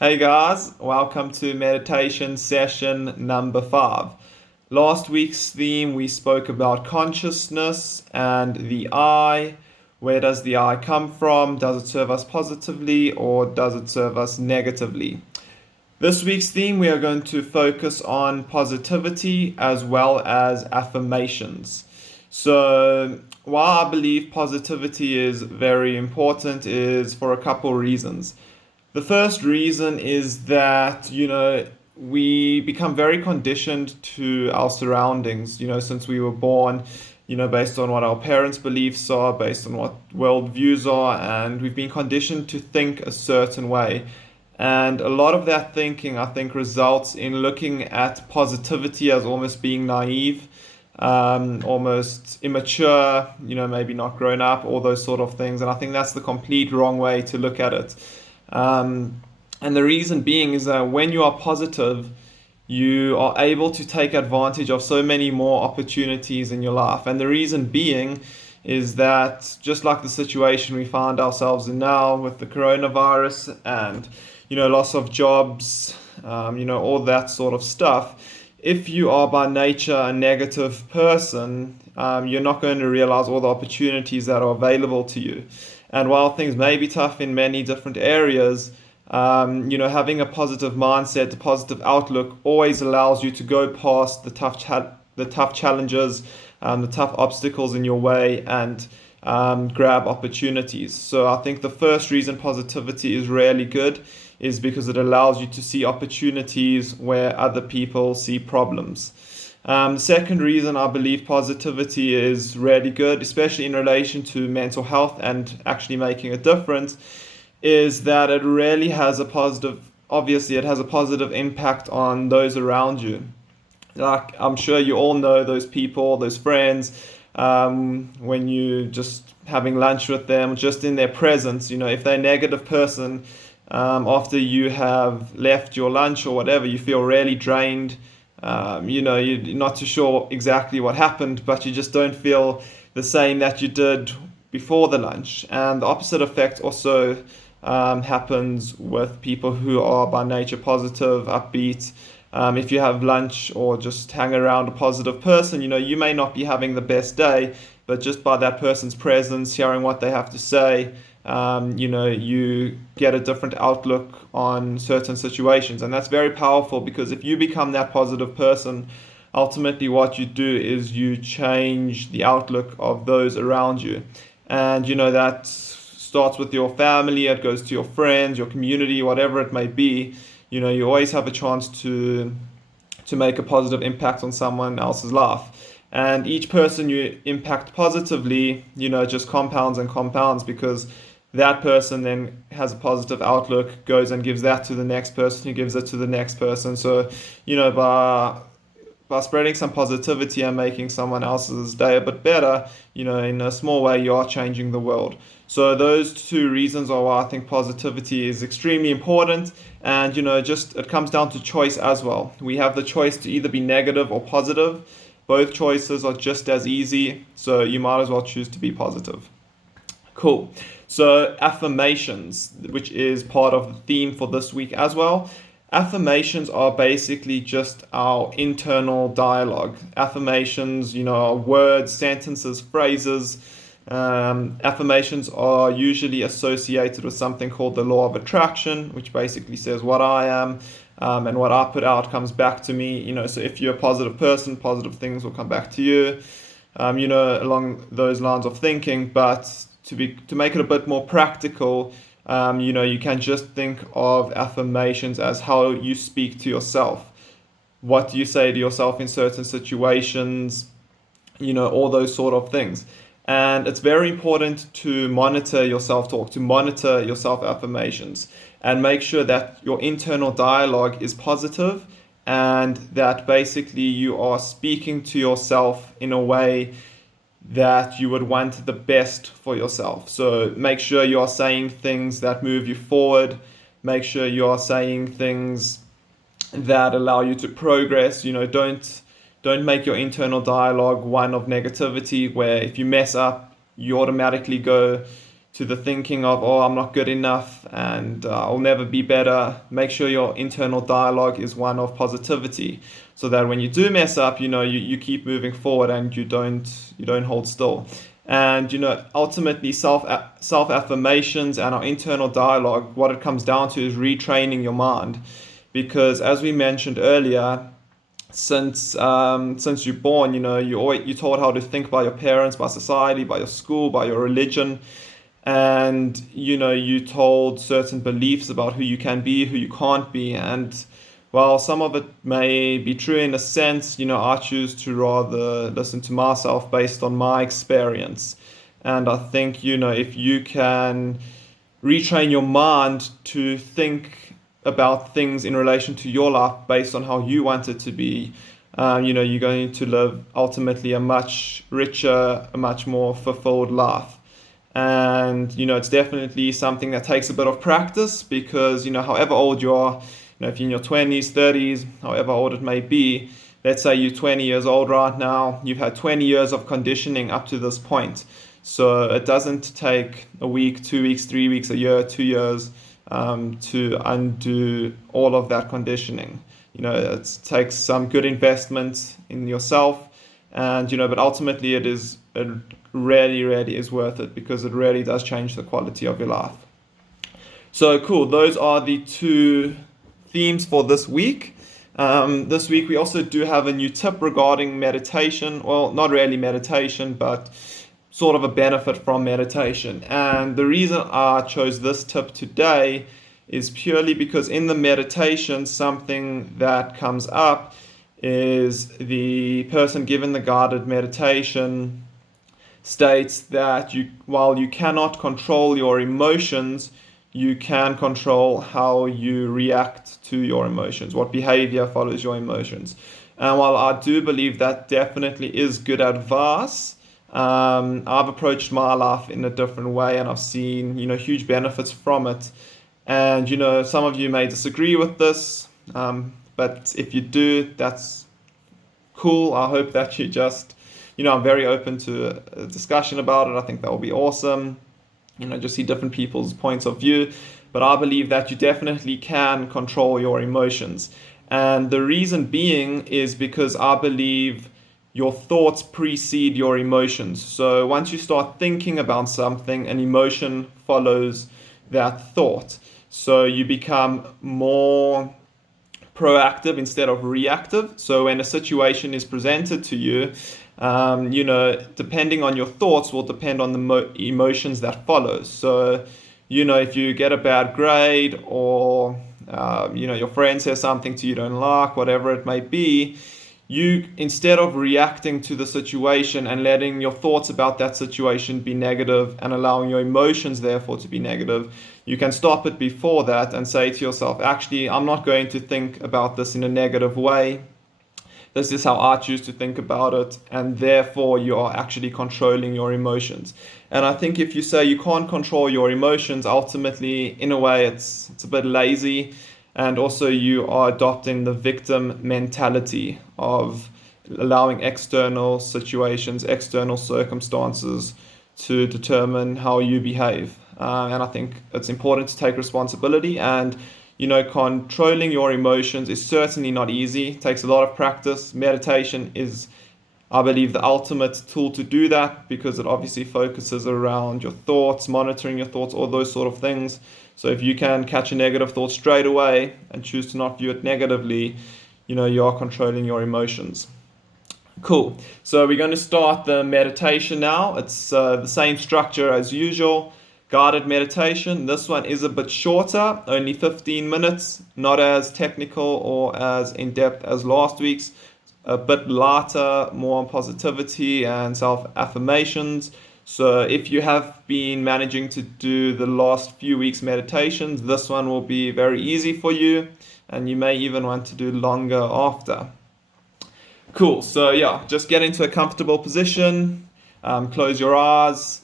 Hey guys, welcome to meditation session number 5. Last week's theme we spoke about consciousness and the I. Where does the I come from? Does it serve us positively or does it serve us negatively? This week's theme we are going to focus on positivity as well as affirmations. So, why I believe positivity is very important is for a couple reasons. The first reason is that, we become very conditioned to our surroundings, since we were born, based on what our parents' beliefs are, based on what worldviews are, and we've been conditioned to think a certain way. And a lot of that thinking, I think, results in looking at positivity as almost being naive, almost immature, maybe not grown up, all those sort of things. And I think that's the complete wrong way to look at it. And the reason being is that when you are positive, you are able to take advantage of so many more opportunities in your life. And the reason being is that just like the situation we find ourselves in now with the coronavirus and, loss of jobs, all that sort of stuff, if you are by nature a negative person, you're not going to realize all the opportunities that are available to you. And while things may be tough in many different areas, having a positive mindset, a positive outlook always allows you to go past the tough challenges, the tough obstacles in your way, and grab opportunities. So I think the first reason positivity is really good is because it allows you to see opportunities where other people see problems. Second reason I believe positivity is really good, especially in relation to mental health and actually making a difference, is that it really has a positive, obviously, it has a positive impact on those around you. Like, I'm sure you all know those people, those friends, when you just having lunch with them, just in their presence, if they're a negative person, after you have left your lunch or whatever, you feel really drained. You're not too sure exactly what happened, but you just don't feel the same that you did before the lunch. And the opposite effect also happens with people who are by nature positive, upbeat. If you have lunch or just hang around a positive person, you may not be having the best day, but just by that person's presence, hearing what they have to say, you get a different outlook on certain situations. And that's very powerful because if you become that positive person, ultimately what you do is you change the outlook of those around you. And, that starts with your family, it goes to your friends, your community, whatever it may be. You always have a chance to make a positive impact on someone else's life. And each person you impact positively, just compounds and compounds because that person then has a positive outlook, goes and gives that to the next person, who gives it to the next person. So, by spreading some positivity and making someone else's day a bit better, in a small way, you are changing the world. So those two reasons are why I think positivity is extremely important. And, just it comes down to choice as well. We have the choice to either be negative or positive. Both choices are just as easy. So you might as well choose to be positive. Cool. So affirmations, which is part of the theme for this week as well. Affirmations are basically just our internal dialogue. Affirmations, are words, sentences, phrases. Affirmations are usually associated with something called the law of attraction, which basically says what I am, and what I put out comes back to me. So if you're a positive person, positive things will come back to you. Along those lines of thinking. But to make it a bit more practical, you can just think of affirmations as how you speak to yourself. What do you say to yourself in certain situations? All those sort of things. And it's very important to monitor your self-talk, to monitor your self-affirmations, and make sure that your internal dialogue is positive and that basically you are speaking to yourself in a way that you would want the best for yourself. So make sure you are saying things that move you forward. Make sure you are saying things that allow you to progress. Don't make your internal dialogue one of negativity where if you mess up, you automatically go to the thinking of, oh, I'm not good enough and I'll never be better. Make sure your internal dialogue is one of positivity, so that when you do mess up, you keep moving forward and you don't hold still. And ultimately, self affirmations and our internal dialogue, what it comes down to is retraining your mind, because as we mentioned earlier, since you're born, you're taught how to think by your parents, by society, by your school, by your religion, and you told certain beliefs about who you can be, who you can't be. And while some of it may be true in a sense, I choose to rather listen to myself based on my experience. And I think, if you can retrain your mind to think about things in relation to your life based on how you want it to be, you're going to live ultimately a much richer, a much more fulfilled life. And it's definitely something that takes a bit of practice, because however old you are, if you're in your 20s, 30s, however old it may be, let's say you're 20 years old right now, you've had 20 years of conditioning up to this point. So it doesn't take a week, 2 weeks, 3 weeks, a year, 2 years to undo all of that conditioning. It takes some good investment in yourself, and but ultimately it really, really is worth it, because it really does change the quality of your life. So cool, those are the two themes for this week. This week we also do have a new tip regarding meditation. Well, not really meditation, but sort of a benefit from meditation. And the reason I chose this tip today is purely because in the meditation, something that comes up is the person given the guided meditation states that while you cannot control your emotions, you can control how you react to your emotions, what behavior follows your emotions. And while I do believe that definitely is good advice, I've approached my life in a different way, and I've seen, huge benefits from it. And, some of you may disagree with this, but if you do, that's cool. I hope that you just, I'm very open to a discussion about it. I think that will be awesome. Just see different people's points of view. But I believe that you definitely can control your emotions. And the reason being is because I believe your thoughts precede your emotions. So once you start thinking about something, an emotion follows that thought. So you become more proactive instead of reactive. So when a situation is presented to you, depending on your thoughts will depend on the emotions that follow. So, if you get a bad grade, or, your friend says something to you don't like, whatever it may be, you, instead of reacting to the situation and letting your thoughts about that situation be negative and allowing your emotions therefore to be negative, you can stop it before that and say to yourself, actually, I'm not going to think about this in a negative way. This is how I choose to think about it, and therefore you are actually controlling your emotions. And I think if you say you can't control your emotions, ultimately, in a way, it's a bit lazy. And also you are adopting the victim mentality of allowing external situations, external circumstances to determine how you behave. And I think it's important to take responsibility, and controlling your emotions is certainly not easy. It takes a lot of practice. Meditation is, I believe, the ultimate tool to do that, because it obviously focuses around your thoughts, monitoring your thoughts, all those sort of things. So if you can catch a negative thought straight away and choose to not view it negatively, you are controlling your emotions. Cool. So we're going to start the meditation now. It's the same structure as usual. Guided meditation. This one is a bit shorter, only 15 minutes, not as technical or as in-depth as last week's, a bit lighter, more on positivity and self-affirmations. So if you have been managing to do the last few weeks' meditations, this one will be very easy for you, and you may even want to do longer after. Cool. So yeah, just get into a comfortable position, close your eyes,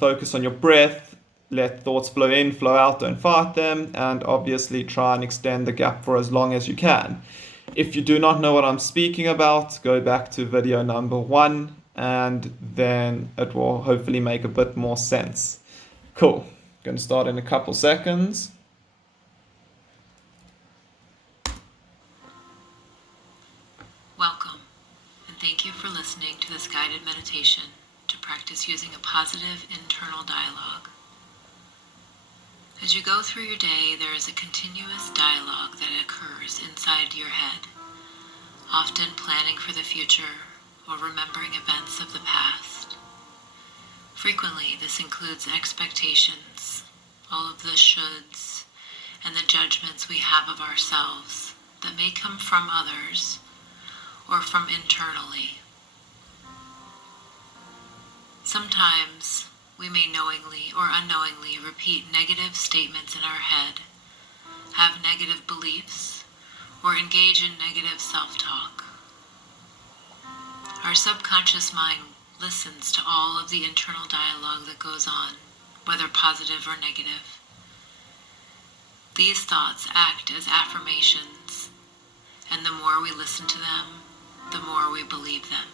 focus on your breath. Let thoughts flow in, flow out, don't fight them, and obviously try and extend the gap for as long as you can. If you do not know what I'm speaking about, go back to video number 1, and then it will hopefully make a bit more sense. Cool. Going to start in a couple seconds. Welcome, and thank you for listening to this guided meditation to practice using a positive internal dialogue. As you go through your day, there is a continuous dialogue that occurs inside your head, often planning for the future or remembering events of the past. Frequently, this includes expectations, all of the shoulds, and the judgments we have of ourselves that may come from others or from internally. Sometimes we may knowingly or unknowingly repeat negative statements in our head, have negative beliefs, or engage in negative self-talk. Our subconscious mind listens to all of the internal dialogue that goes on, whether positive or negative. These thoughts act as affirmations, and the more we listen to them, the more we believe them.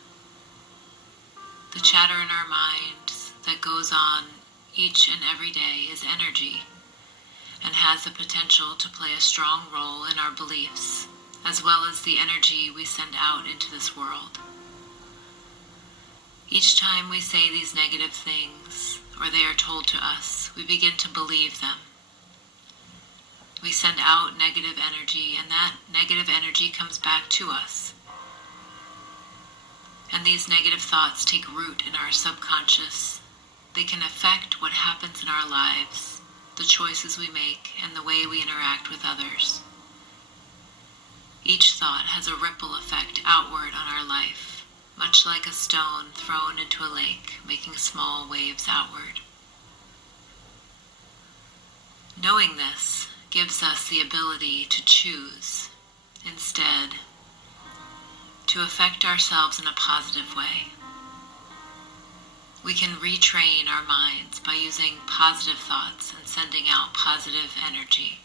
The chatter in our minds that goes on each and every day is energy and has the potential to play a strong role in our beliefs, as well as the energy we send out into this world. Each time we say these negative things, or they are told to us, we begin to believe them. We send out negative energy, and that negative energy comes back to us. And these negative thoughts take root in our subconscious. They can affect what happens in our lives, the choices we make, and the way we interact with others. Each thought has a ripple effect outward on our life, much like a stone thrown into a lake, making small waves outward. Knowing this gives us the ability to choose, instead, to affect ourselves in a positive way. We can retrain our minds by using positive thoughts and sending out positive energy.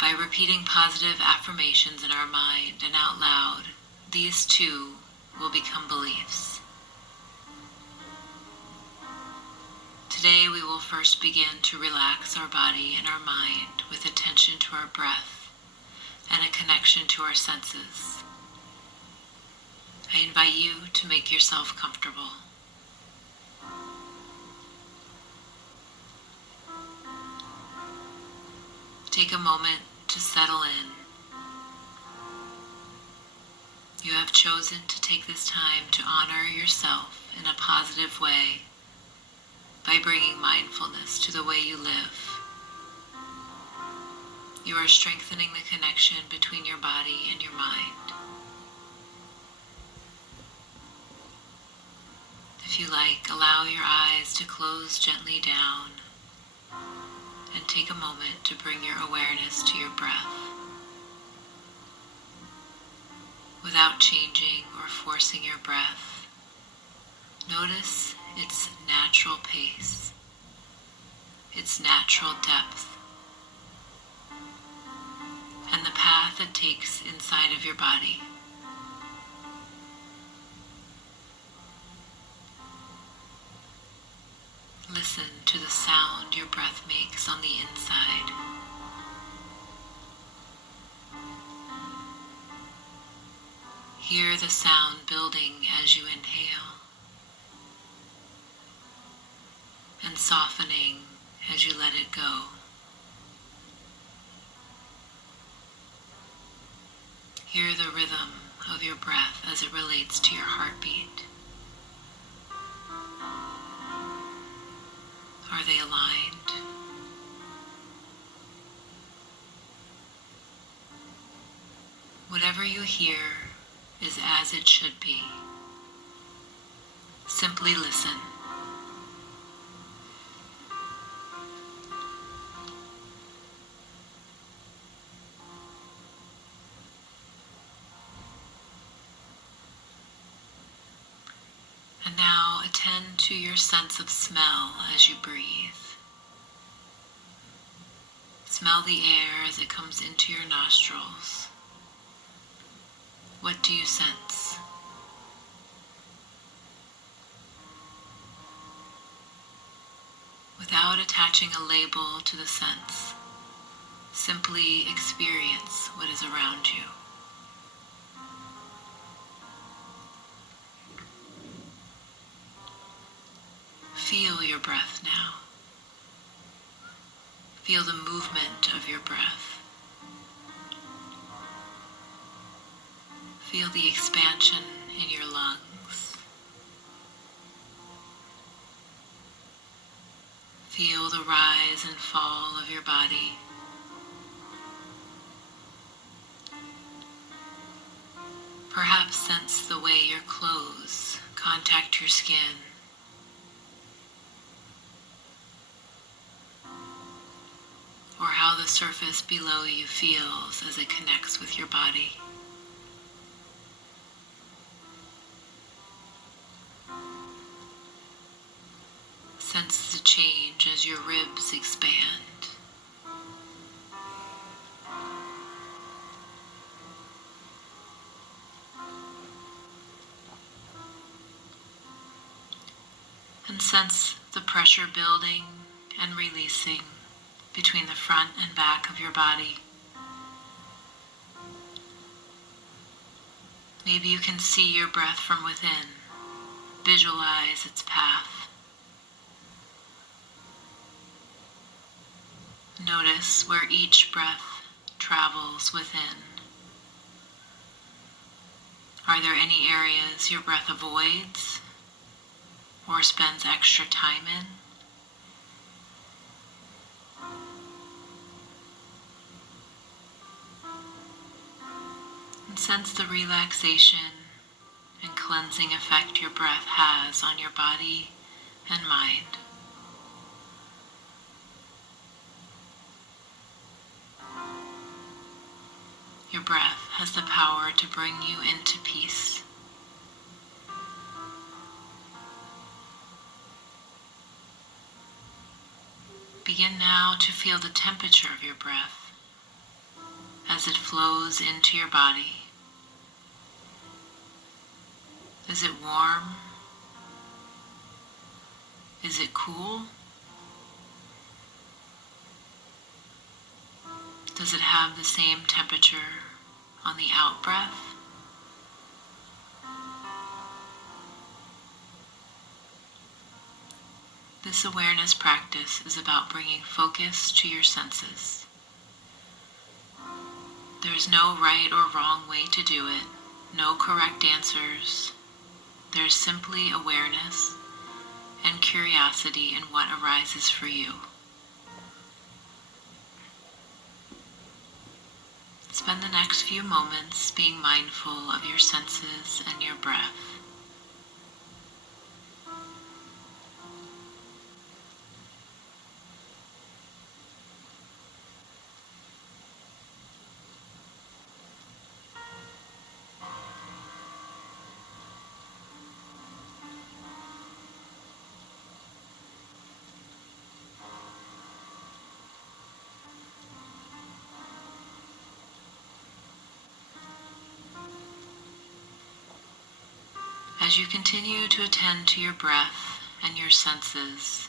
By repeating positive affirmations in our mind and out loud, these too will become beliefs. Today we will first begin to relax our body and our mind with attention to our breath and a connection to our senses. I invite you to make yourself comfortable. Take a moment to settle in. You have chosen to take this time to honor yourself in a positive way by bringing mindfulness to the way you live. You are strengthening the connection between your body and your mind. If you like, allow your eyes to close gently down and take a moment to bring your awareness to your breath without changing or forcing your breath. Notice its natural pace, its natural depth, and the path it takes inside of your body. Listen to the sound your breath makes on the inside. Hear the sound building as you inhale and softening as you let it go. Hear the rhythm of your breath as it relates to your heartbeat. Are they aligned? Whatever you hear is as it should be. Simply listen. And now attend to your sense of smell as you breathe. Smell the air as it comes into your nostrils. What do you sense? without attaching a label to the sense. Simply experience what is around you. Feel your breath now. Feel the movement of your breath. Feel the expansion in your lungs. Feel the rise and fall of your body. Perhaps sense the way your clothes contact your skin. Or how the surface below you feels as it connects with your body. Sense the change as your ribs expand. And sense the pressure building and releasing between the front and back of your body. Maybe you can see your breath from within. Visualize its path. Notice where each breath travels within. Are there any areas your breath avoids or spends extra time in? And sense the relaxation and cleansing effect your breath has on your body and mind. Your breath has the power to bring you into peace. Begin now to feel the temperature of your breath as it flows into your body. Is it warm? Is it cool? Does it have the same temperature on the out-breath? This awareness practice is about bringing focus to your senses. There is no right or wrong way to do it, no correct answers. There is simply awareness and curiosity in what arises for you. Spend the next few moments being mindful of your senses and your breath. As you continue to attend to your breath and your senses,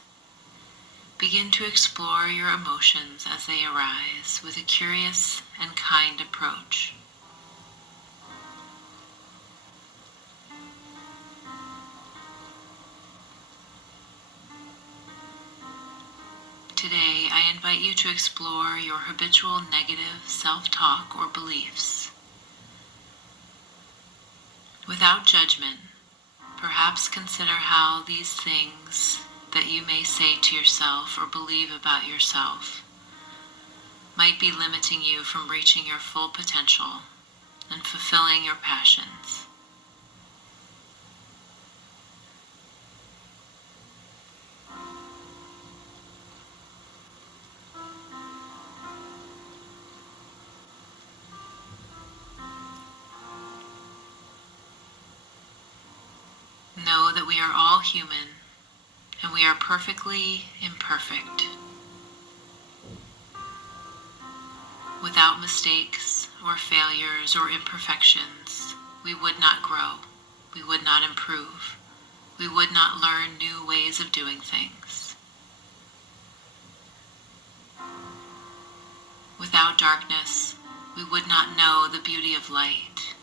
begin to explore your emotions as they arise with a curious and kind approach. Today, I invite you to explore your habitual negative self-talk or beliefs. Without judgment, perhaps consider how these things that you may say to yourself or believe about yourself might be limiting you from reaching your full potential and fulfilling your passions. Know that we are all human and we are perfectly imperfect. Without mistakes or failures or imperfections, we would not grow, we would not improve, we would not learn new ways of doing things. Without darkness, we would not know the beauty of light.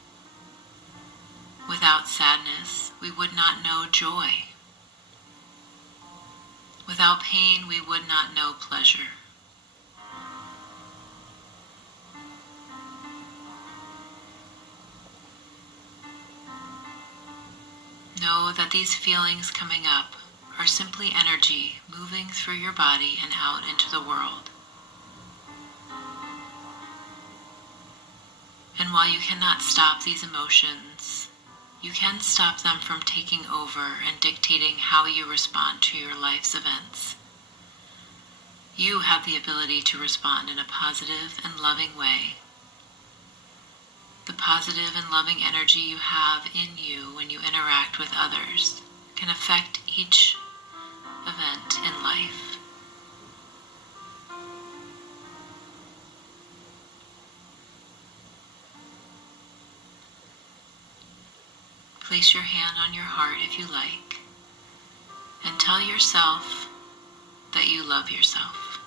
Without sadness, we would not know joy. Without pain, we would not know pleasure. Know that these feelings coming up are simply energy moving through your body and out into the world. And while you cannot stop these emotions, you can stop them from taking over and dictating how you respond to your life's events. You have the ability to respond in a positive and loving way. The positive and loving energy you have in you when you interact with others can affect each event in life. Place your hand on your heart if you like, and tell yourself that you love yourself.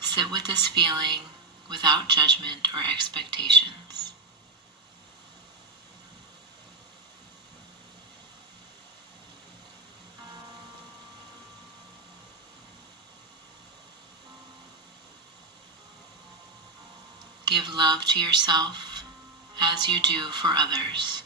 Sit with this feeling without judgment or expectations. Give love to yourself as you do for others.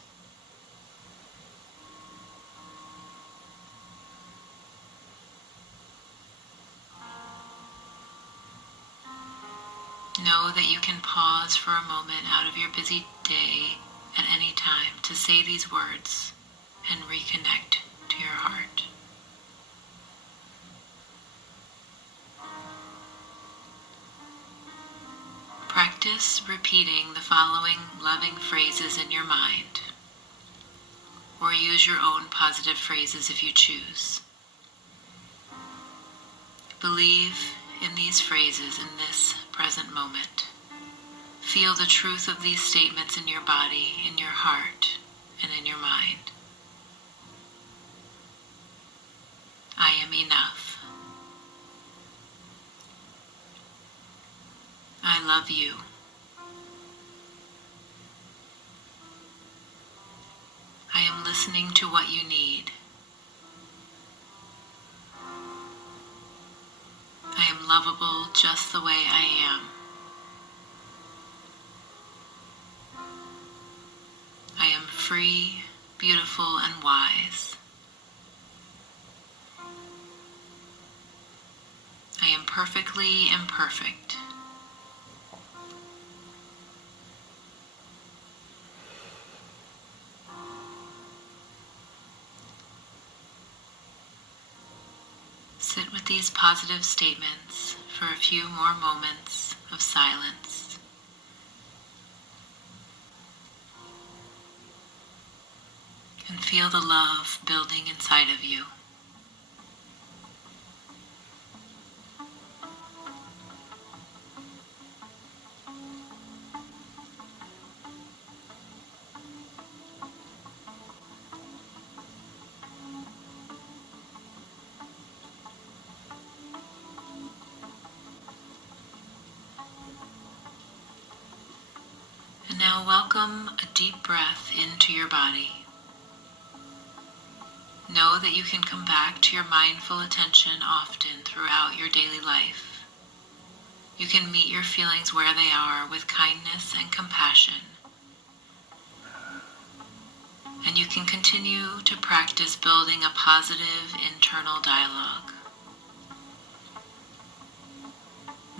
Know that you can pause for a moment out of your busy day at any time to say these words and reconnect to your heart. Practice repeating the following loving phrases in your mind, or use your own positive phrases if you choose. Believe in these phrases in this present moment. Feel the truth of these statements in your body, in your heart, and in your mind. I am enough. I love you. I am listening to what you need. I am lovable just the way I am. I am free, beautiful, and wise. I am perfectly imperfect. Sit with these positive statements for a few more moments of silence. And feel the love building inside of you. And now welcome a deep breath into your body. Know that you can come back to your mindful attention often throughout your daily life. You can meet your feelings where they are with kindness and compassion. And you can continue to practice building a positive internal dialogue.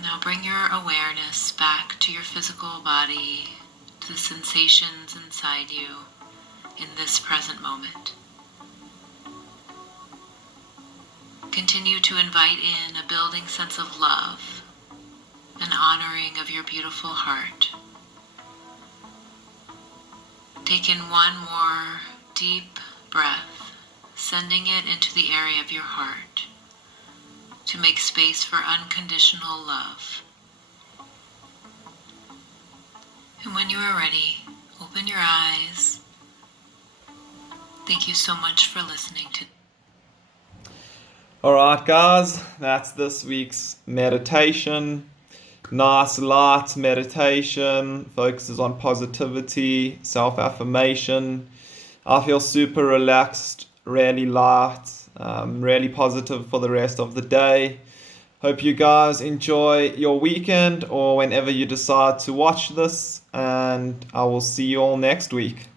Now bring your awareness back to your physical body, to the sensations inside you in this present moment. Continue to invite in a building sense of love, an honoring of your beautiful heart. Take in one more deep breath, sending it into the area of your heart to make space for unconditional love. And when you are ready, open your eyes. Thank you so much for listening to All right, guys, that's this week's meditation. Nice, light meditation, focuses on positivity, self affirmation. I feel super relaxed, really light, really positive for the rest of the day. Hope you guys enjoy your weekend or whenever you decide to watch this, and I will see you all next week.